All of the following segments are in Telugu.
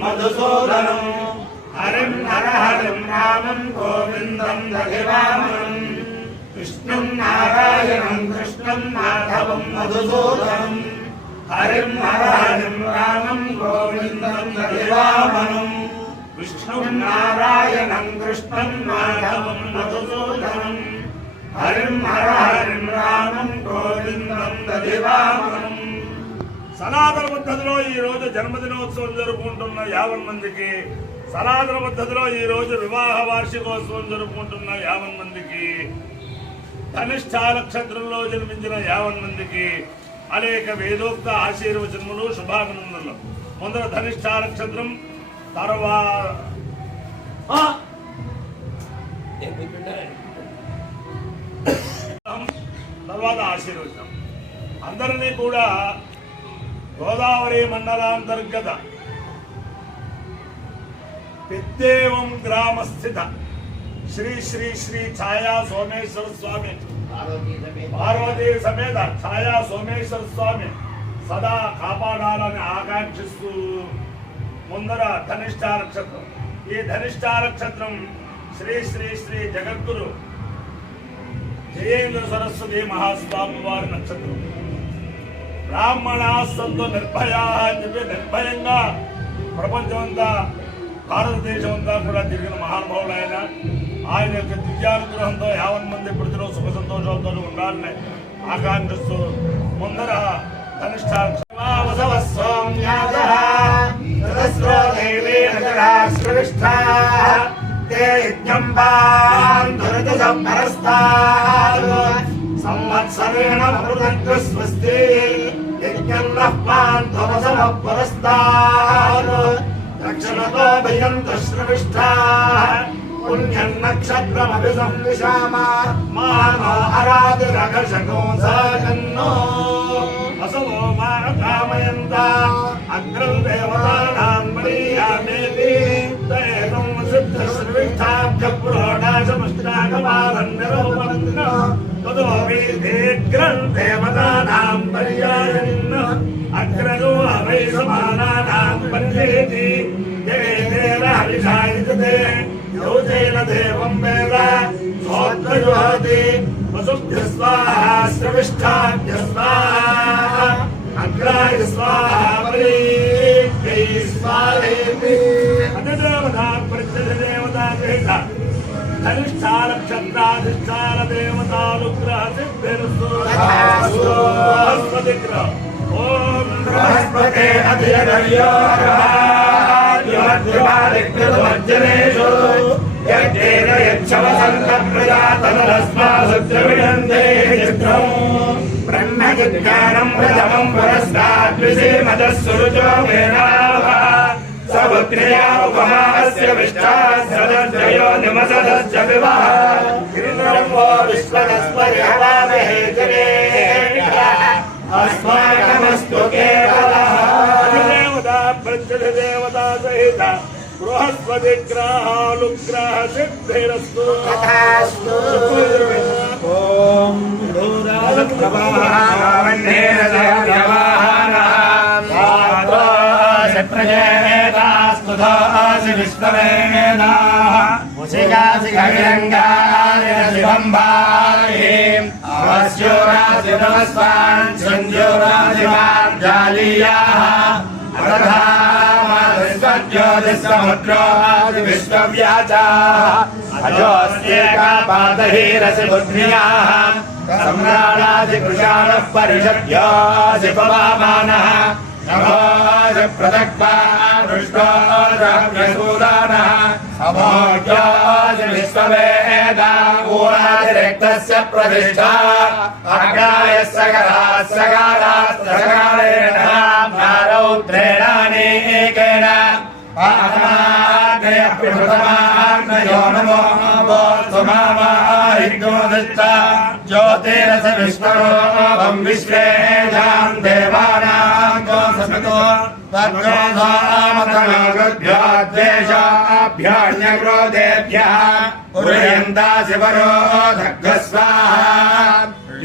मधुसूदनं हरिं हरहरिं रामं गोविन्दं दधिवामनं विष्णुं नारायणं कृष्णं माधवं मधुसूदनं हरिं हरहरिं रामं गोविन्दं दधिवामनं विष्णुं नारायणं कृष्णं माधवं मधुसूदनं हरिं हरहरिं रामं गोविन्दं दधिवामनं। సనాతన పద్ధతిలో ఈ రోజు జన్మదినోత్సవం జరుపుకుంటున్న 50 మందికి, సనాతన పద్ధతిలో ఈ రోజు వివాహ వార్షికోత్సవం జరుపుకుంటున్న 50 మందికి, ధనిష్ఠ నక్షత్రంలో జన్మించిన 50 మందికి అనేక వేదోక్త ఆశీర్వచనములు శుభాభినందనలు. ముందర ధనిష్ఠ నక్షత్రం, తర్వాత ఆశీర్వచనం. అందరినీ కూడా గోదావరి మండలాంతర్గత పెద్దేవం గ్రామస్థిత శ్రీ శ్రీ శ్రీ ఛాయా సోమేశ్వర స్వామి పార్వతీ సమేత ఛాయా సోమేశ్వర స్వామి సదా కాపాడాలని ఆకాంక్షిస్తూ ముందర ధనిష్ఠ నక్షత్రం. ఈ ధనిష్ఠ నక్షత్రం శ్రీ శ్రీ శ్రీ జగద్గురు జయేంద్ర సరస్వతి మహాస్వామి వారి నక్షత్రం. బ్రాహ్మణాస్తంతో నిర్భయా అని చెప్పి నిర్భయంగా ప్రపంచమంతా భారతదేశం అంతా కూడా తిరిగిన మహానుభావులు ఆయన యొక్క దివ్యానుగ్రహంతో 50 మంది ప్రజలు సుఖ సంతోషాలతో ఉండాలని ఆకాంక్షిస్తూ ముందర ధనిష్ఠ సంవత్సరేణ స్వస్తి దక్షిణతో భయంత శ్రవిష్ఠ పుణ్యం నక్షత్రమభి సంవిశామ మానో అరాది రఘశకో సగన్నో అసవో మాకామయంత అగ్రం దేవతానాం ప్రియామేతి తేనం సిద్ధ శ్రవిష్ఠాభ్య పురోడాశమష్టాకమాలం నిరూపన్న తదో వేదేగ్రం దేవతానాం పర్యాయన్న అగ్రజో అవై సమానానాం పంచేతి దేవేన హరిషాయితే యోజేన దేవం వేద సోత్రజోహతి వసుభ్య స్వాహా శ్రవిష్ఠాభ్య స్వాహా అగ్రాయ స్వాహా ప్రీత్యై స్వాహేతి అధిదేవతా ప్రత్యధిదేవతా దేవత ధనిష్ఠ నక్షత్రాధిష్టాన దేవతానుగ్రహ సిద్ధిరస్తు బృహస్పతిగ్రహ. ఓం బృహస్పతే అధియదర్యోర్హద్యమాలికృతమజ్జనేషు యజ్ఞేన యచ్చవసంత ప్రజాతనస్మాసుద్రవిడంతే చిత్రం బ్రహ్మజిజ్ఞానం ప్రథమం పురస్తాద్విసేమదస్సురుచో వేనావ సముద్రయా ఉపమాస్య విష్టాస్రదర్జయో నిమసదస్య వివహ ఇంద్రం వో విశ్వదస్పర్యవామహే జనేభ్యః అస్మాకమస్తు కేవలః. అధిదేవతా ప్రత్యధిదేవతా సహిత బృహస్పతి గ్రహానుగ్రహ సిద్ధిరస్తు. ఓం ప్రజేతాస్తుధాసి విష్ణవేదాః ముసికాసి గంగాశివంబారీం అవస్యోరాసితమస్వాన్ సంజోరాసిమార్జాలీయాః అరధామాదిస్వజ్యోతిస్సముద్రోహాసి విశ్వవ్యాచాః అజోస్యేకాపాదహీరసి బుద్ధ్యాః సమ్రాడాసి కృషాణః పరిషద్యోసి పవామానః నమోజ ప్రదక్వా దృష్టోజవ్యసూదానః సమోజోజ విశ్వవేదా ఊరాదిరక్తస్య ప్రతిష్ఠా అగ్రాయ సకారాస్సకారేణ రౌద్రేణానేకేన ఆగ్రయ ప్రథమాగ్రయో నమో భోత్సమాహిర్గోదిష్ట జ్యోతిరస విశ్వరూపం విశ్వేజాం దేవానాం గోసమితో తద్గోసామతనోగభ్యోద్వేషాభ్యాన్యక్రోధేభ్యः పురయంతా శివరో దగ్ధస్వాహా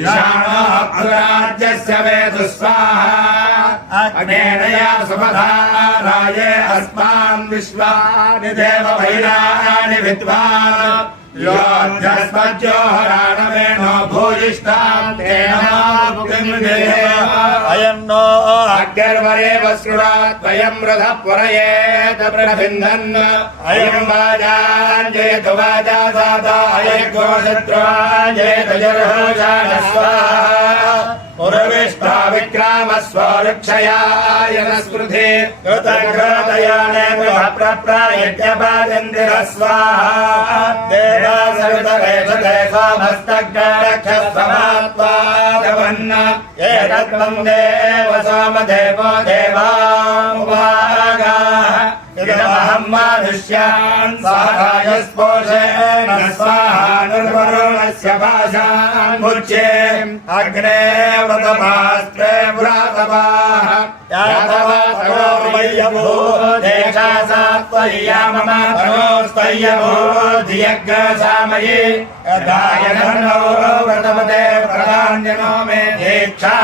ఈశానోऽప్సురాజ్యస్య వేదు స్వాహా అగ్నేనయా సుపధారాయే अस्मान् विश्वानि देववैराणि विद्वान् योऽध्यस्मज्योहराणमेनो भूयिष्ठान् तेन मुक्तिं देव अयन्नो अग्निर्वरेव शृणात् वयं रथः पुरयेत प्रभिन्दन् अयं वाजान् जयतु वाजा सादा अयज्ञो शत्रुवान् जयतु जर्होषाण स्वाहा पुरविष्टा विक्रामस्व रक्षयाय न स्मृति कृतघ्रतयाने प्रप्रायज्ञपाजन्दिर स्वाहा देवा सवितरेषते सोमस्तग्रक्षस्वमात्वा जवन्न एतद्वं देव सोमदेवो देवामुपागाः इदमहं मानुष्यान् साहायस्पोषेण स्वाहा निर्वरुणस्य पाशान् मुच्ये अग्ने व्रतमास्त्रे व्रातपाः यातवातगोर्वय्यभो देशा सात्वय्याममातनोस्त्वय्यभो धियग्रसामये यदायनो व्रतमते प्रधान्यनो मे दीक्षा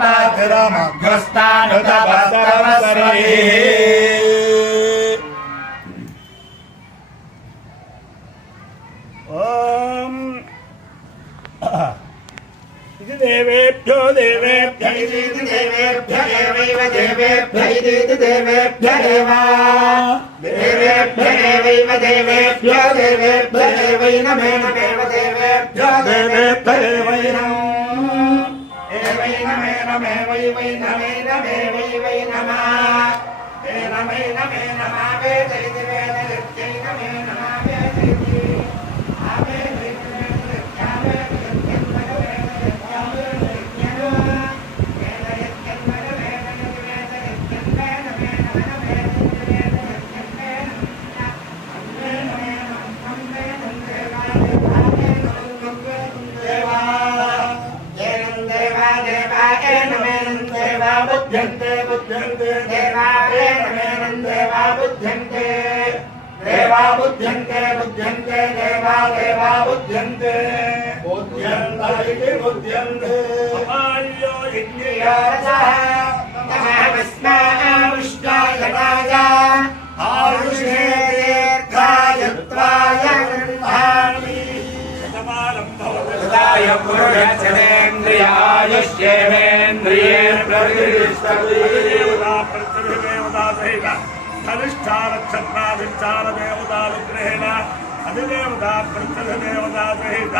पातिरमग्रस्तानुतपस्तवसरे देवेभ्यो देवेभ्य देवेभ्य एवैव देवेभ्य इति देवेभ्य एव देवेभ्य एवैव देवेभ्यो देवेभ्य एवैनमेनमेव देवेभ्यो देवेभ्य एवैनमेनमेवैवैनमेवैनमेवैनमेवैनमः एनमैनमेनमः वेदैति वेदैत्यैनमेनमः वेदैति बुध्यन्ते बुध्यन्ते देवा एनमेनं देवा बुध्यन्ते देवा बुध्यन्ते बुध्यन्ते देवा देवा बुध्यन्ते बुध्यन्त इति बुध्यन्ते अपायो इन्द्रियारसः तमः विस्माविष्टायनाय आयुषे दीर्घायुत्वाय गृह्णामि शतमारम्भवदाय पुरुषेन्द्रियायुष्येवेन्द्रिये प्रतिष्ठति प्रतिदेवता सहित धनिष्ठा नक्षत्राधिष्ठानदेवतानुग्रहेण अधिदेवता प्रतिदेवता सहित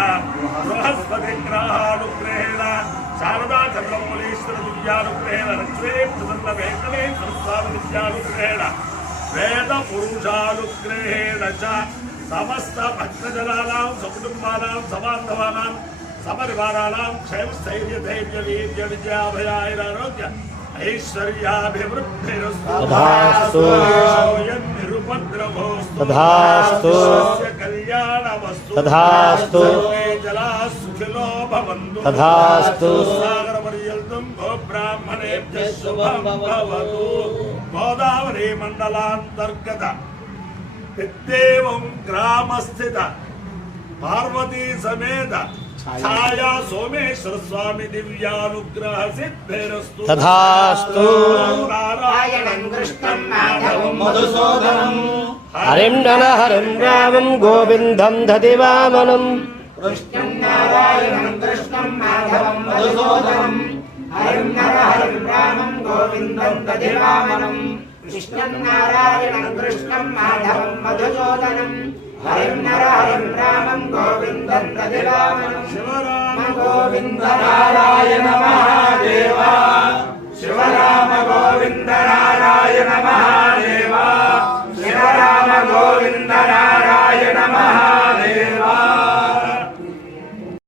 बृहस्पति ग्रहानुग्रहेण शारदा चन्द्रमौलीश्वर दिव्यानुग्रहेण लक्ष्मी प्रसन्न वेंकटेश्वर स्वामी दिव्यानुग्रहेण वेद पुरुषानुग्रहेण च समस्त भक्तजनानां सकुटुम्बानां समान्तवानां समरिवाराणां क्षेमस्थैर्य धैर्य वीर्य विजयाभयारोग्य ऐश्वर्याभिवृद्धिरस्तु तथास्तु कल्याणमस्तु तथास्तु जलाः सुखिनो भवन्तु तथास्तु सागरपर्यन्तं गोब्राह्मणेभ्यः शुभं भवतु गोदावरी मण्डलान्तर्गत इत्येवं ग्रामस्थित पार्वती समेत छाया सोमेश्वर स्वामी दिव्यानुग्रह सिद्धिरस्तु तथास्तु नारायणं कृष्णं माधवं मधुसूदनं हरिं नरहरिं रामं गोविन्दं दधिवामनं कृष्णं नारायणं कृष्णं माधवं मधुसूदनं हरिं नरहरिं रामं गोविन्दं दधिवामनं कृष्णं नारायणं कृष्णं माधवं मधुसूदनं हरिं नरहरिं रामं गोविन्दं दधिवामनं शिवराम गोविन्द नारायण महादेवा शिवराम